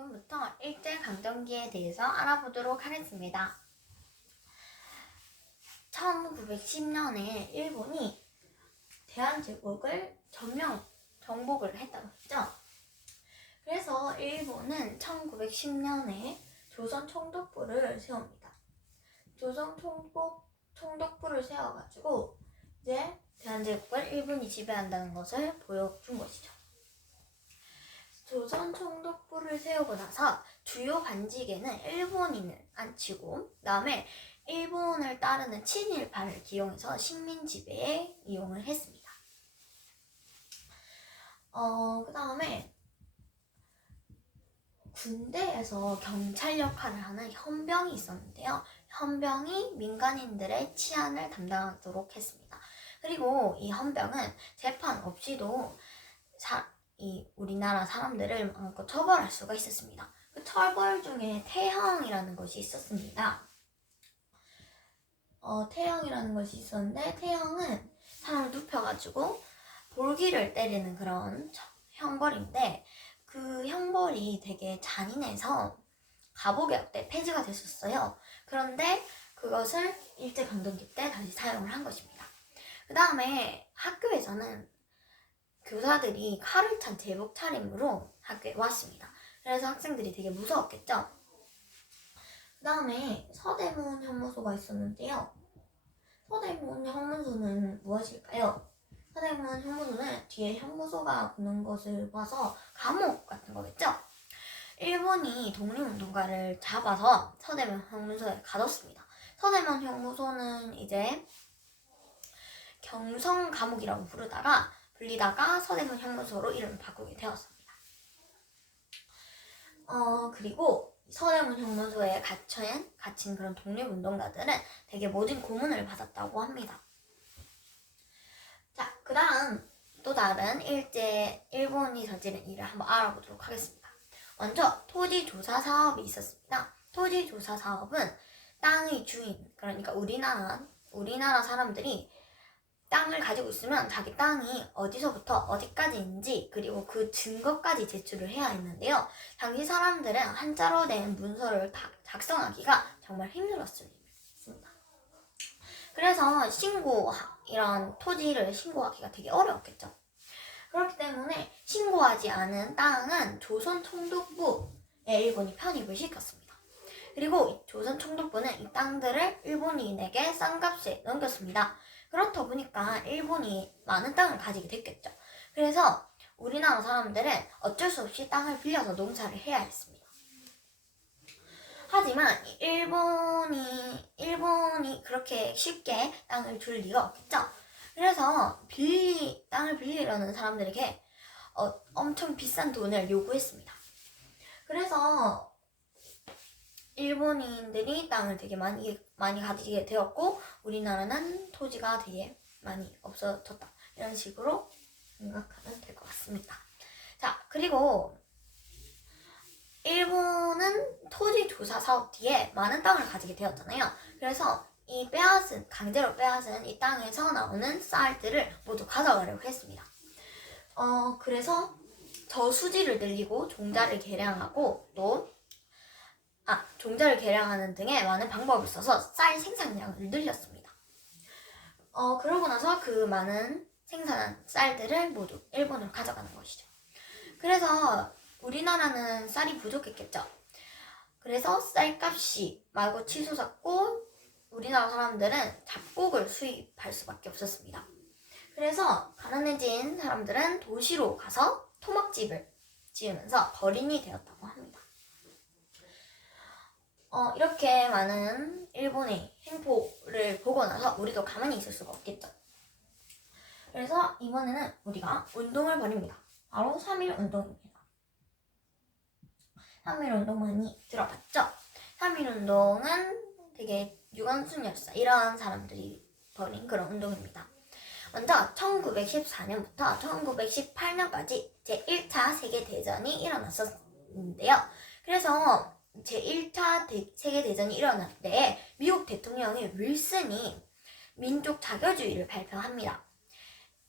지금부터 일제강점기에 대해서 알아보도록 하겠습니다. 1910년에 일본이 대한제국을 점령, 정복을 했다고 했죠. 그래서 일본은 1910년에 조선 총독부를 세웁니다. 조선 총독, 총독부를 세워가지고 이제 대한제국을 일본이 지배한다는 것을 보여준 것이죠. 조선 총독부를 세우고 나서 주요 관직에는 일본인을 앉히고 그다음에 일본을 따르는 친일파를 기용해서 식민 지배에 이용을 했습니다. 어, 그다음에 군대에서 경찰 역할을 하는 현병이 있었는데요. 현병이 민간인들의 치안을 담당하도록 했습니다. 그리고 이 헌병은 재판 없이도 사, 이 우리나라 사람들을 마음껏 처벌할 수가 있었습니다. 그 처벌 중에 태형이라는 것이 있었습니다. 어, 태형이라는 것이 있었는데 태형은 사람을 눕혀가지고 볼기를 때리는 그런 저- 형벌인데 그 형벌이 되게 잔인해서 가복역 때 폐지가 됐었어요. 그런데 그것을 일제강점기 때 다시 사용을 한 것입니다. 그 다음에 학교에서는 교사들이 칼을 찬 제복 차림으로 학교에 왔습니다. 그래서 학생들이 되게 무서웠겠죠. 그 다음에 서대문 형무소가 있었는데요. 서대문 형무소는 무엇일까요? 서대문 형무소는 뒤에 형무소가 붙는 것을 봐서 감옥 같은 거겠죠? 일본이 독립운동가를 잡아서 서대문 형무소에 가뒀습니다. 서대문 형무소는 이제 경성 감옥이라고 부르다가 불리다가 서대문 형무소로 이름을 바꾸게 되었습니다. 어 그리고 서대문 형무소에 갇힌 갇힌 그런 독립운동가들은 되게 모진 고문을 받았다고 합니다. 자, 그 다음 또 다른 일제 일본이 저지른 일을 한번 알아보도록 하겠습니다. 먼저 토지 조사 사업이 있었습니다. 토지 조사 사업은 땅의 주인, 그러니까 우리나라 우리나라 사람들이 땅을 가지고 있으면 자기 땅이 어디서부터 어디까지인지 그리고 그 증거까지 제출을 해야 했는데요. 당시 사람들은 한자로 된 문서를 다 작성하기가 정말 힘들었습니다. 그래서 신고 이런 토지를 신고하기가 되게 어려웠겠죠. 그렇기 때문에 신고하지 않은 땅은 조선 총독부에 일본이 편입을 시켰습니다. 그리고 이 조선 총독부는 이 땅들을 일본인에게 싼 값에 넘겼습니다. 그렇다 보니까 일본이 많은 땅을 가지게 됐겠죠. 그래서 우리나라 사람들은 어쩔 수 없이 땅을 빌려서 농사를 해야 했습니다. 하지만 이 일본이 일본이 그렇게 쉽게 땅을 줄 리가 없겠죠. 그래서 빌리 땅을 빌리려는 사람들에게 어, 엄청 비싼 돈을 요구했습니다. 그래서 일본인들이 땅을 되게 많이 많이 가지게 되었고 우리나라는 토지가 되게 많이 없어졌다 이런 식으로 생각하면 될 것 같습니다. 자 그리고 일본은 토지 조사 사업 뒤에 많은 땅을 가지게 되었잖아요. 그래서 이 빼앗은 강제로 빼앗은 이 땅에서 나오는 쌀들을 모두 가져가려고 했습니다. 어 그래서 저수지를 늘리고 종자를 개량하고 또 아, 종자를 개량하는 등의 많은 방법을 써서 쌀 생산량을 늘렸습니다. 어, 그러고 나서 그 많은 생산한 쌀들을 모두 일본으로 가져가는 것이죠. 그래서 우리나라는 쌀이 부족했겠죠. 그래서 쌀값이 마구 치솟았고 우리나라 사람들은 잡곡을 수입할 수밖에 없었습니다. 그래서 가난해진 사람들은 도시로 가서 토막집을 지으면서 거린이 되었다고 합니다. 어, 이렇게 많은 일본의 행보를 보고 나서 우리도 가만히 있을 수가 없겠죠. 그래서 이번에는 우리가 운동을 벌입니다. 바로 3.1 운동입니다. 3.1 운동 많이 들어봤죠? 3.1 운동은 되게 유관순 열사 이러한 사람들이 벌인 그런 운동입니다. 먼저 1914년부터 1918년까지 제1차 세계대전이 일어났었는데요. 그래서 제1차 세계대전이 일어날 때 미국 대통령이 윌슨이 민족 자결주의를 발표합니다.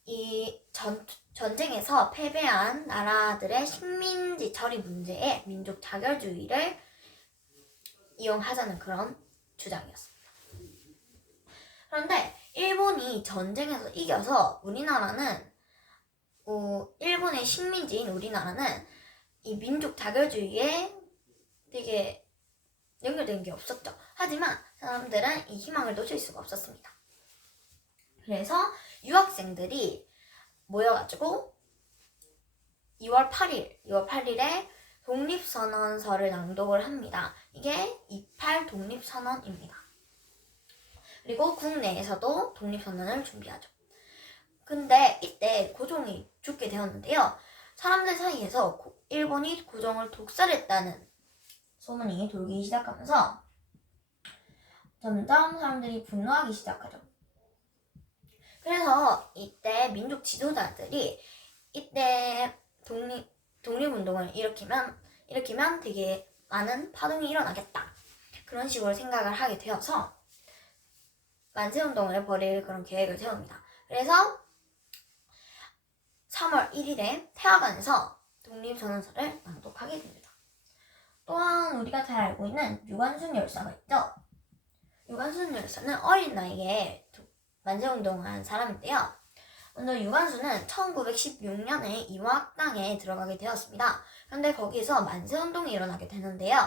이 전, 전쟁에서 패배한 나라들의 식민지 처리 문제에 민족 자결주의를 이용하자는 그런 주장이었습니다. 그런데 일본이 전쟁에서 이겨서 우리나라는 어, 일본의 식민지인 우리나라는 이 민족 자결주의에 되게 연결된 게 없었죠. 하지만 사람들은 이 희망을 놓칠 수가 없었습니다. 그래서 유학생들이 모여가지고 2월 8일, 2월 8일에 독립선언서를 낭독을 합니다. 이게 28 독립선언입니다. 그리고 국내에서도 독립선언을 준비하죠. 근데 이때 고종이 죽게 되었는데요. 사람들 사이에서 고- 일본이 고종을 독살했다는 소문이 돌기 시작하면서 점점 사람들이 분노하기 시작하죠. 그래서 이때 민족 지도자들이 이때 독립 독립운동을 일으키면 일으키면 되게 많은 파동이 일어나겠다 그런 식으로 생각을 하게 되어서 만세운동을 벌일 그런 계획을 세웁니다. 그래서 3월 1일에 태화관에서 독립선언서를 낭독하게 됩니다. 또한 우리가 잘 알고 있는 유관순 열사가 있죠. 유관순 열사는 어린 나이에 도- 만세운동한 사람인데요. 먼저 유관순은 1916년에 이화학당에 들어가게 되었습니다. 그런데 거기서 만세운동이 일어나게 되는데요.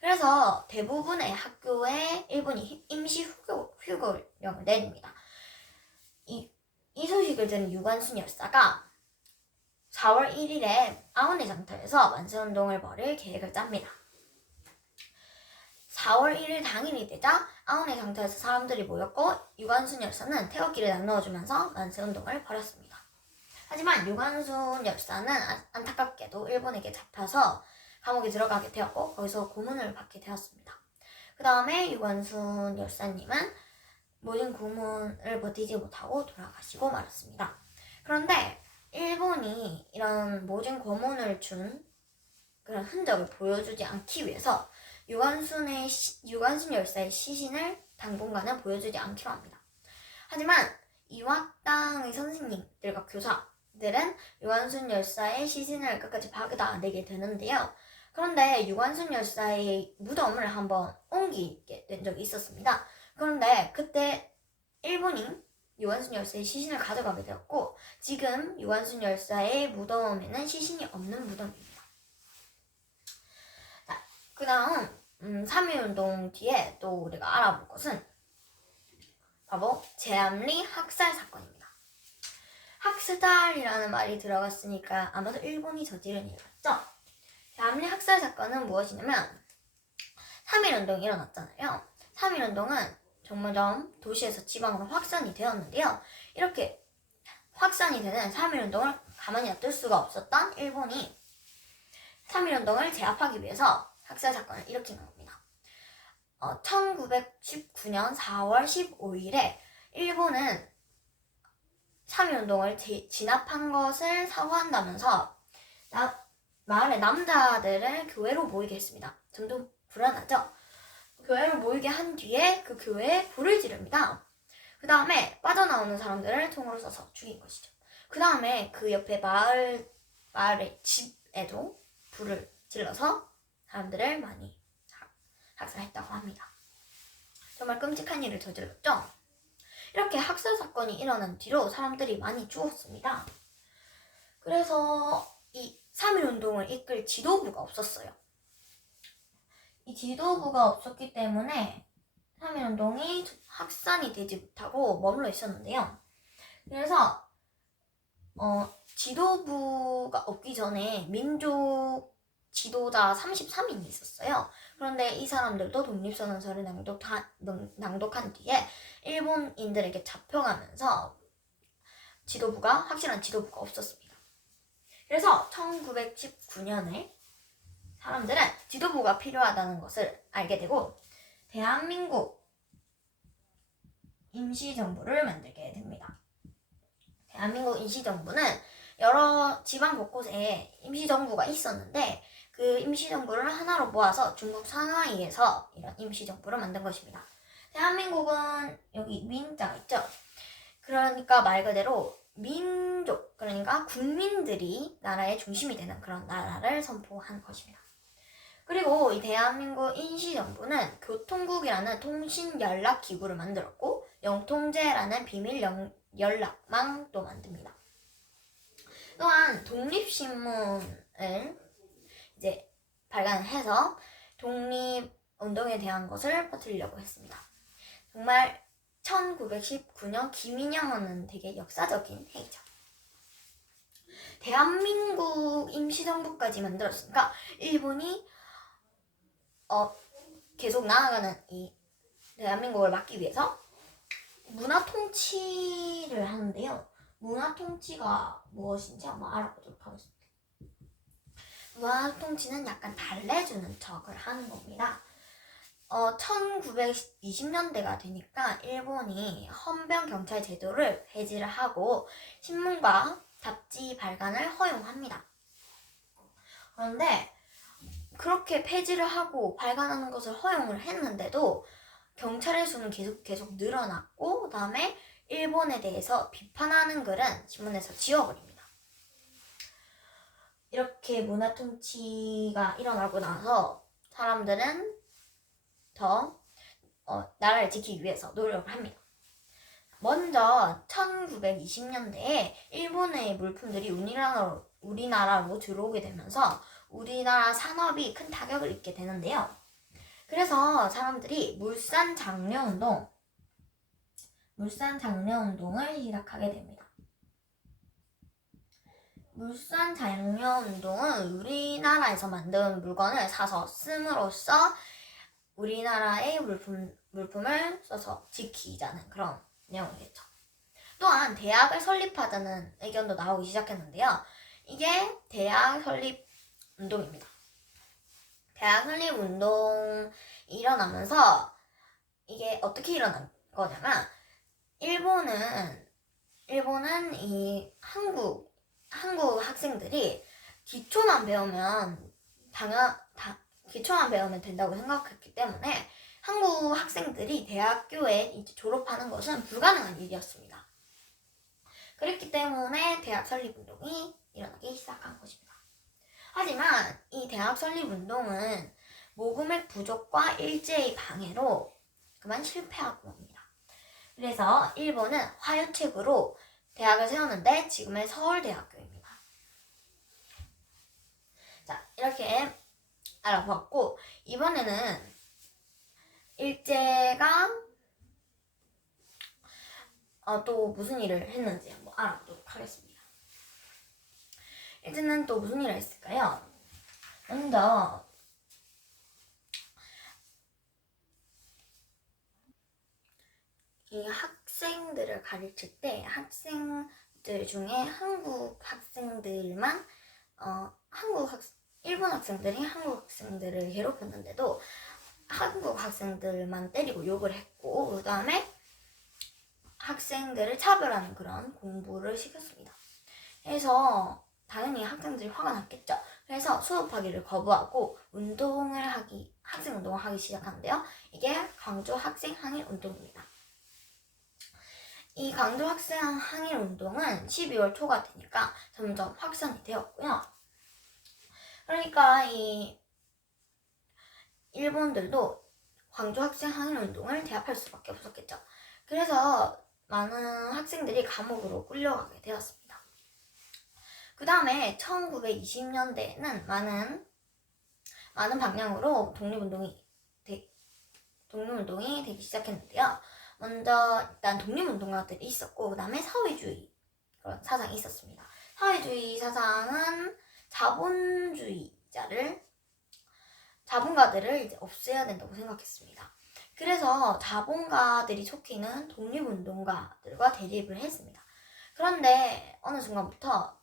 그래서 대부분의 학교에 일본이 임시 휴교, 휴교령을 내립니다. 이, 이 소식을 들은 유관순 열사가 4월 1일에 아오네 장터에서 만세운동을 벌일 계획을 짭니다. 4월 1일 당일이 되자 아오네 장터에서 사람들이 모였고 유관순 열사는 태극기를 나누어주면서 만세운동을 벌였습니다. 하지만 유관순 열사는 안- 안타깝게도 일본에게 잡혀서 감옥에 들어가게 되었고 거기서 고문을 받게 되었습니다. 그 다음에 유관순 열사님은 모든 고문을 버티지 못하고 돌아가시고 말았습니다. 그런데 일본이 이런 모진 고문을 준 그런 흔적을 보여주지 않기 위해서 유관순의 시- 유관순 열사의 시신을 당분간은 보여주지 않기로 합니다. 하지만 이화당의 선생님들과 교사들은 유관순 열사의 시신을 끝까지 박아내게 되는데요. 그런데 유관순 열사의 무덤을 한번 옮기게 된 적이 있었습니다. 그런데 그때 일본이 유관순 열사의 시신을 가져가게 되었고 지금 유관순 열사의 무덤에는 시신이 없는 무덤입니다. 자, 그 다음 음, 3.1운동 뒤에 또 우리가 알아볼 것은 바로 제암리 학살 사건입니다. 학살이라는 말이 들어갔으니까 아마도 일본이 저지른 일 같죠? 제암리 학살 사건은 무엇이냐면 3.1운동이 일어났잖아요. 3.1운동은 점점 도시에서 지방으로 확산이 되었는데요. 이렇게 확산이 되는 3.1운동을 가만히 놔둘 수가 없었던 일본이 3.1운동을 제압하기 위해서 학살 사건을 일으킨 겁니다. 어, 1919년 4월 15일에 일본은 3.1운동을 진압한 것을 사과한다면서 나, 마을의 남자들을 교회로 모이게 했습니다. 점점 불안하죠? 교회로 모이게 한 뒤에 그 교회에 불을 지릅니다. 그 다음에 빠져나오는 사람들을 총으로 쏴서 죽인 것이죠. 그 다음에 그 옆에 마을, 마을의 집에도 불을 질러서 사람들을 많이 사- 학살했다고 합니다. 정말 끔찍한 일을 저질렀죠? 이렇게 학살 사건이 일어난 뒤로 사람들이 많이 죽었습니다. 그래서 이 3.1 운동을 이끌 지도부가 없었어요. 이 지도부가 없었기 때문에 3.1운동이 확산이 되지 못하고 머물러 있었는데요. 그래서 어, 지도부가 없기 전에 민족 지도자 33인이 있었어요. 그런데 이 사람들도 독립선언서를 낭독한, 낭독한 뒤에 일본인들에게 잡혀가면서 지도부가 확실한 지도부가 없었습니다. 그래서 1919년에 사람들은 지도부가 필요하다는 것을 알게 되고 대한민국 임시정부를 만들게 됩니다. 대한민국 임시정부는 여러 지방 곳곳에 임시정부가 있었는데 그 임시정부를 하나로 모아서 중국 상하이에서 이런 임시정부를 만든 것입니다. 대한민국은 여기 민자가 있죠. 그러니까 말 그대로 민족, 그러니까 국민들이 나라의 중심이 되는 그런 나라를 선포한 것입니다. 그리고 이 대한민국 임시정부는 교통국이라는 통신연락기구를 만들었고 영통제라는 비밀 연- 연락망도 만듭니다. 또한 독립신문을 이제 발간해서 독립운동에 대한 것을 퍼뜨리려고 했습니다. 정말 1919년 김인영은 되게 역사적인 해이죠. 대한민국 임시정부까지 만들었으니까 일본이 어, 계속 나아가는 이 대한민국을 막기 위해서 문화 통치를 하는데요. 문화 통치가 무엇인지 한번 알아보도록 하겠습니다. 문화 통치는 약간 달래주는 척을 하는 겁니다. 어, 1920년대가 되니까 일본이 헌병 경찰 제도를 폐지를 하고 신문과 잡지 발간을 허용합니다. 그런데 그렇게 폐지를 하고 발간하는 것을 허용을 했는데도 경찰의 수는 계속 계속 늘어났고 그다음에 일본에 대해서 비판하는 글은 신문에서 지워버립니다. 이렇게 문화 통치가 일어나고 나서 사람들은 더 어, 나라를 지키기 위해서 노력을 합니다. 먼저 1920년대에 일본의 물품들이 우리나라로, 우리나라로 들어오게 되면서 우리나라 산업이 큰 타격을 입게 되는데요. 그래서 사람들이 물산 장려 운동, 물산 장려 운동을 시작하게 됩니다. 물산 장려 운동은 우리나라에서 만든 물건을 사서 씀으로써 우리나라의 물품, 물품을 써서 지키자는 그런 내용이겠죠. 또한 대학을 설립하자는 의견도 나오기 시작했는데요. 이게 대학 설립 운동입니다. 대학 설립 운동이 일어나면서 이게 어떻게 일어난 거냐면 일본은 일본은 이 한국 한국 학생들이 기초만 배우면 당연 다 기초만 배우면 된다고 생각했기 때문에 한국 학생들이 대학교에 이제 졸업하는 것은 불가능한 일이었습니다. 그렇기 때문에 대학 설립 운동이 일어나기 시작한 것입니다. 하지만 이 대학 설립 운동은 모금액 부족과 일제의 방해로 그만 실패하고 옵니다. 그래서 일본은 화유책으로 대학을 세웠는데 지금의 서울대학교입니다. 자, 이렇게 알아봤고 이번에는 일제가 어, 또 무슨 일을 했는지 한번 알아보도록 하겠습니다. 일제는 또 무슨 일을 했을까요? 먼저 이 학생들을 가르칠 때 학생들 중에 한국 학생들만 어, 한국 학 일본 학생들이 한국 학생들을 괴롭혔는데도 한국 학생들만 때리고 욕을 했고 그 다음에 학생들을 차별하는 그런 공부를 시켰습니다. 그래서 당연히 학생들이 화가 났겠죠. 그래서 수업하기를 거부하고 운동을 하기 학생 운동을 하기 시작하는데요. 이게 광주 학생 항일 운동입니다. 이 광주 학생 항일 운동은 12월 초가 되니까 점점 확산이 되었고요. 그러니까 이 일본들도 광주 학생 항일 운동을 대합할 수밖에 없었겠죠. 그래서 많은 학생들이 감옥으로 끌려가게 되었습니다. 그 다음에 1920년대에는 많은 많은 방향으로 독립운동이 되, 독립운동이 되기 시작했는데요. 먼저 일단 독립운동가들이 있었고 그 다음에 사회주의 그런 사상이 있었습니다. 사회주의 사상은 자본주의자를 자본가들을 이제 없애야 된다고 생각했습니다. 그래서 자본가들이 속해 있는 독립운동가들과 대립을 했습니다. 그런데 어느 순간부터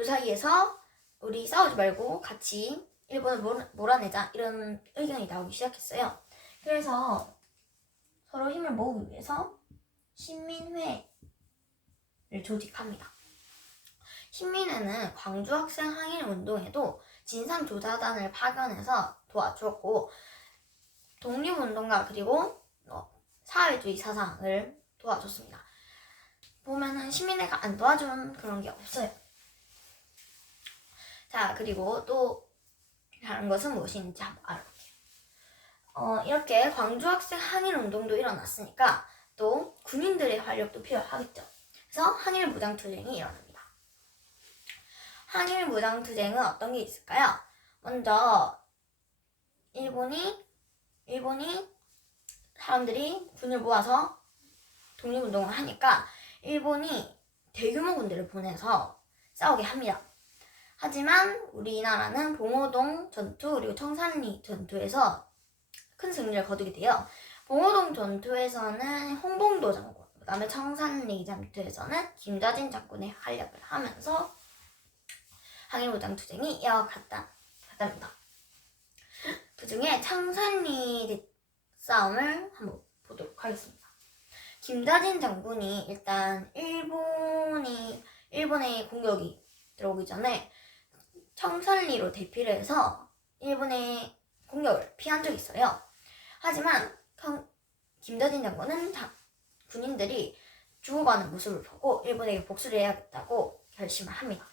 둘 사이에서 우리 싸우지 말고 같이 일본을 몰아내자 이런 의견이 나오기 시작했어요. 그래서 서로 힘을 모으기 위해서 신민회를 조직합니다. 신민회는 광주 학생 항일 운동에도 진상조사단을 파견해서 도와주었고 독립운동가 그리고 어, 사회주의 사상을 도와줬습니다. 보면은 시민회가 안 도와주는 그런 게 없어요. 자, 그리고 또 다른 것은 무엇인지 한번 알아볼게요. 어, 이렇게 광주 학생 항일 운동도 일어났으니까 또 군인들의 활력도 필요하겠죠. 그래서 항일 무장 투쟁이 일어납니다. 항일 무장 투쟁은 어떤 게 있을까요? 먼저 일본이 일본이 사람들이 군을 모아서 독립운동을 하니까 일본이 대규모 군대를 보내서 싸우게 합니다. 하지만 우리나라는 봉오동 전투 그리고 청산리 전투에서 큰 승리를 거두게 돼요. 봉오동 전투에서는 홍봉도 장군, 그다음에 청산리 전투에서는 김자진 장군의 활약을 하면서 항일무장 투쟁이 이어갔답니다. 그 중에 청산리 싸움을 한번 보도록 하겠습니다. 김다진 장군이 일단 일본이 일본의 공격이 들어오기 전에 청산리로 대피를 해서 일본의 공격을 피한 적이 있어요. 하지만 청- 김다진 장군은 자- 군인들이 죽어가는 모습을 보고 일본에게 복수를 해야겠다고 결심을 합니다.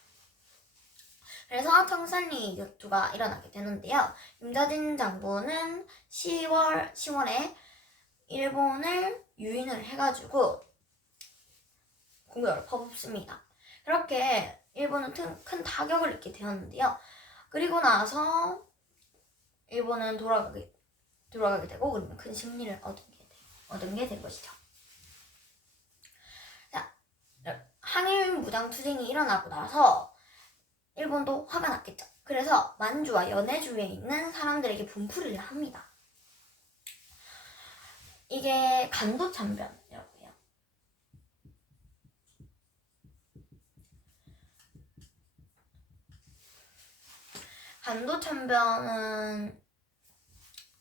그래서 청산리 전투가 일어나게 되는데요. 김다진 장군은 10월 10월에 일본을 유인을 해가지고 공격을 퍼붓습니다. 그렇게 일본은 큰, 큰 타격을 입게 되었는데요. 그리고 나서 일본은 돌아가게 돌아가게 되고 그러면 큰 승리를 얻은 게 돼- 얻은 게 된 것이죠. 자, 항일 무장 투쟁이 일어나고 나서 일본도 화가 났겠죠. 그래서 만주와 연해주에 있는 사람들에게 분풀이를 합니다. 이게 간도 참변이라고 해요. 간도 참변은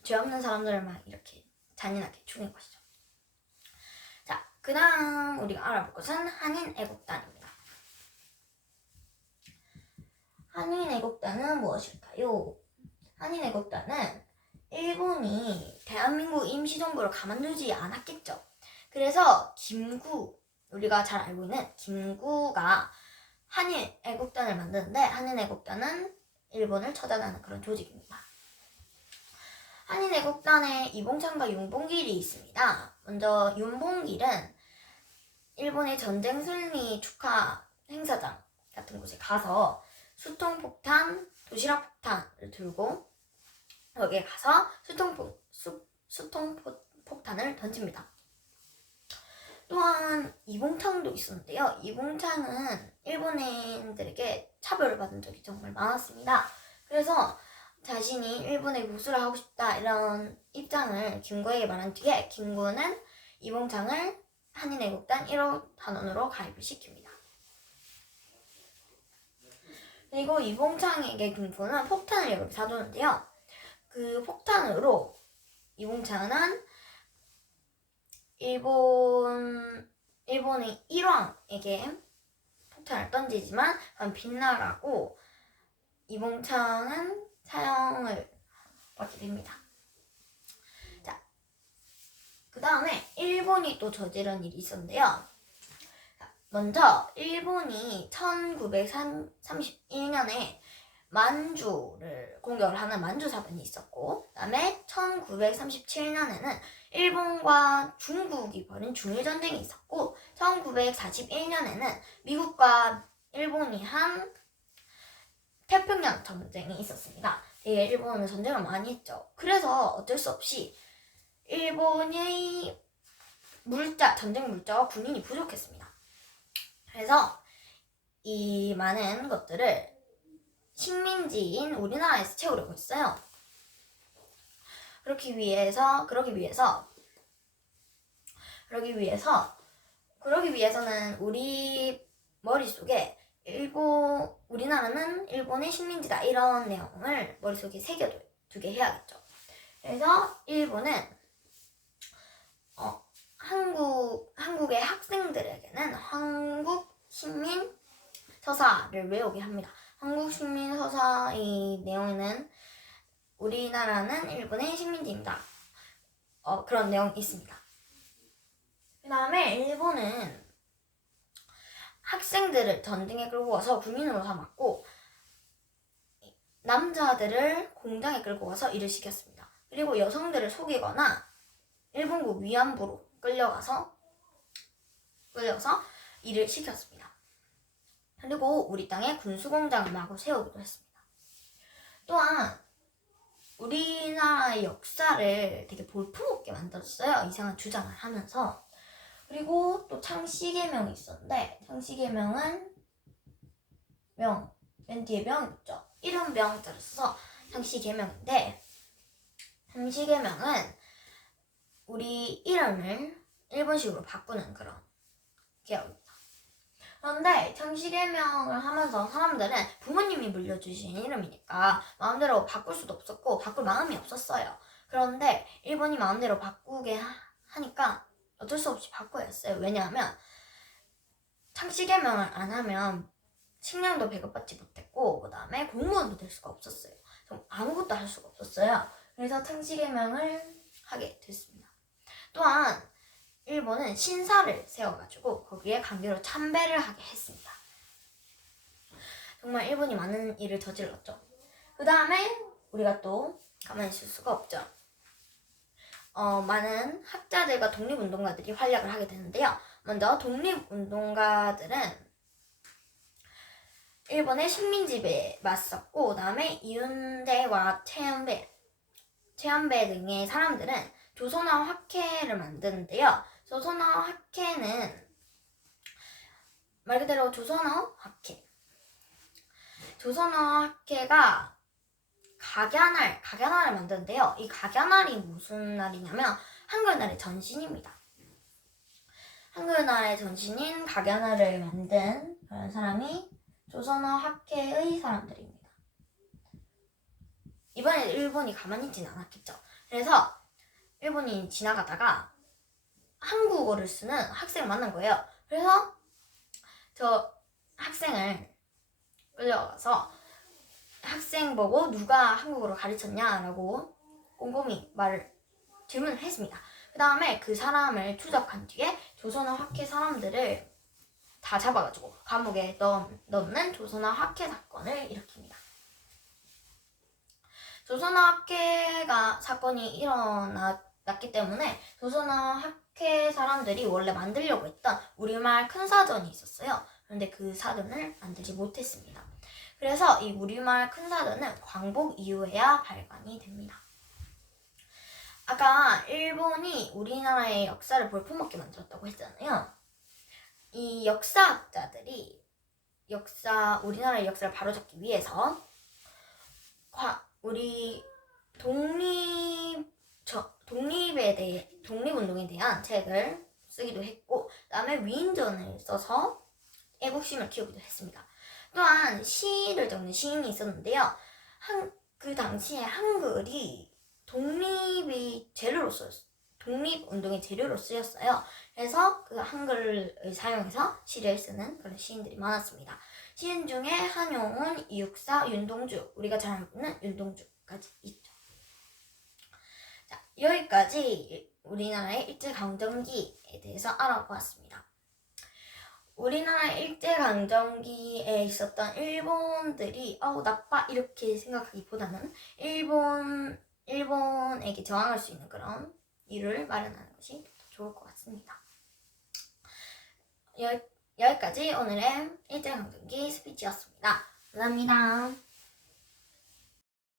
죄 없는 사람들을 막 이렇게 잔인하게 죽인 것이죠. 자, 그 다음 우리가 알아볼 것은 한인 애국단입니다. 한인 애국단은 무엇일까요? 한인 애국단은 일본이 대한민국 임시정부를 가만두지 않았겠죠. 그래서 김구, 우리가 잘 알고 있는 김구가 한인 애국단을 만드는데 한인 애국단은 일본을 처단하는 그런 조직입니다. 한인 애국단에 이봉창과 윤봉길이 있습니다. 먼저 윤봉길은 일본의 전쟁 승리 축하 행사장 같은 곳에 가서 수통폭탄, 도시락폭탄을 들고 여기에 가서 수통폭, 수, 수통폭탄을 던집니다. 또한 이봉창도 있었는데요. 이봉창은 일본인들에게 차별을 받은 적이 정말 많았습니다. 그래서 자신이 일본에 복수를 하고 싶다 이런 입장을 김구에게 말한 뒤에 김구는 이봉창을 한인애국단 1호 단원으로 가입을 시킵니다. 그리고 이봉창에게 김구는 폭탄을 여러 개 사주는데요. 그 폭탄으로 이봉창은 일본 일본의 일왕에게 폭탄을 던지지만 빗나가고 이봉창은 사형을 받게 됩니다. 자, 그 다음에 일본이 또 저지른 일이 있었는데요. 자, 먼저 일본이 1931년에 만주를 공격을 하는 만주 사변이 있었고, 그다음에 1937년에는 일본과 중국이 벌인 중일 전쟁이 있었고, 1941년에는 미국과 일본이 한 태평양 전쟁이 있었습니다. 되게 일본은 전쟁을 많이 했죠. 그래서 어쩔 수 없이 일본의 물자, 전쟁 물자와 군인이 부족했습니다. 그래서 이 많은 것들을 식민지인 우리나라에서 채우려고 했어요. 그렇기 위해서, 그러기 위해서, 그러기 위해서, 그러기 위해서는 우리 머릿속에 일본, 우리나라는 일본의 식민지다. 이런 내용을 머릿속에 새겨두게 해야겠죠. 그래서 일본은, 어, 한국, 한국의 학생들에게는 한국 식민 서사를 외우게 합니다. 한국 식민 서사의 내용에는 우리나라는 일본의 식민지입니다. 어, 그런 내용이 있습니다. 그 다음에 일본은 학생들을 전등에 끌고 와서 군인으로 삼았고 남자들을 공장에 끌고 와서 일을 시켰습니다. 그리고 여성들을 속이거나 일본국 위안부로 끌려가서 끌려서 일을 시켰습니다. 그리고 우리 땅에 군수공장을 마구 세우기도 했습니다. 또한 우리나라의 역사를 되게 볼품없게 만들었어요. 이상한 주장을 하면서. 그리고 또 창씨개명이 있었는데 창씨개명은 명, 맨 뒤에 명 있죠. 이름 명자를 써서 창씨개명인데 창씨개명은 우리 이름을 일본식으로 바꾸는 그런 개혁입니다. 그런데 창씨개명을 하면서 사람들은 부모님이 물려주신 이름이니까 마음대로 바꿀 수도 없었고 바꿀 마음이 없었어요. 그런데 일본이 마음대로 바꾸게 하- 하니까 어쩔 수 없이 바꿔야 했어요. 왜냐하면 창씨개명을 안 하면 식량도 배급받지 못했고 그 다음에 공무원도 될 수가 없었어요. 좀 아무것도 할 수가 없었어요. 그래서 창씨개명을 하게 됐습니다. 또한 일본은 신사를 세워가지고 거기에 강제로 참배를 하게 했습니다. 정말 일본이 많은 일을 저질렀죠. 그 다음에 우리가 또 가만히 있을 수가 없죠. 어, 많은 학자들과 독립운동가들이 활약을 하게 되는데요. 먼저 독립운동가들은 일본의 식민지배에 맞섰고, 그 다음에 이윤대와 최연배, 최연배 등의 사람들은 조선어 학회를 만드는데요. 조선어 학회는 말 그대로 조선어 학회. 조선어 학회가 각야날, 각야날을 만드는데요. 이 각야날이 무슨 날이냐면 한글날의 전신입니다. 한글날의 전신인 각야날을 만든 그런 사람이 조선어 학회의 사람들입니다. 이번에 일본이 가만히 있진 않았겠죠. 그래서 일본이 지나가다가 한국어를 쓰는 학생을 만난 거예요. 그래서 저 학생을 끌려가서 학생 보고 누가 한국어로 가르쳤냐라고 꼼꼼히 말을 질문을 했습니다. 그 다음에 그 사람을 추적한 뒤에 조선어 학회 사람들을 다 잡아가지고 감옥에 넣, 넣는 조선어 학회 사건을 일으킵니다. 조선어 학회가 사건이 일어났기 때문에 조선어 학 회 사람들이 원래 만들려고 했던 우리말 큰 사전이 있었어요. 그런데 그 사전을 만들지 못했습니다. 그래서 이 우리말 큰 사전은 광복 이후에야 발간이 됩니다. 아까 일본이 우리나라의 역사를 볼품없게 만들었다고 했잖아요. 이 역사학자들이 역사 우리나라의 역사를 바로잡기 위해서 과, 우리 독립 저 독립에 대해 독립운동에 대한 책을 쓰기도 했고 그다음에 위인전을 써서 애국심을 키우기도 했습니다. 또한 시를 적는 시인이 있었는데요. 한, 그 당시에 한글이 독립이 재료로 쓰였어요. 독립운동의 재료로 쓰였어요. 그래서 그 한글을 사용해서 시를 쓰는 그런 시인들이 많았습니다. 시인 중에 한용운, 이육사, 윤동주, 우리가 잘 있는 윤동주까지 있죠. 자, 여기까지 우리나라의 일제강점기에 대해서 알아보았습니다. 우리나라 일제강점기에 있었던 일본들이 어우 나빠 이렇게 생각하기보다는 일본 일본에게 저항할 수 있는 그런 일을 마련하는 것이 더 좋을 것 같습니다. 여, 여기까지 오늘의 일제강점기 스피치였습니다. 감사합니다.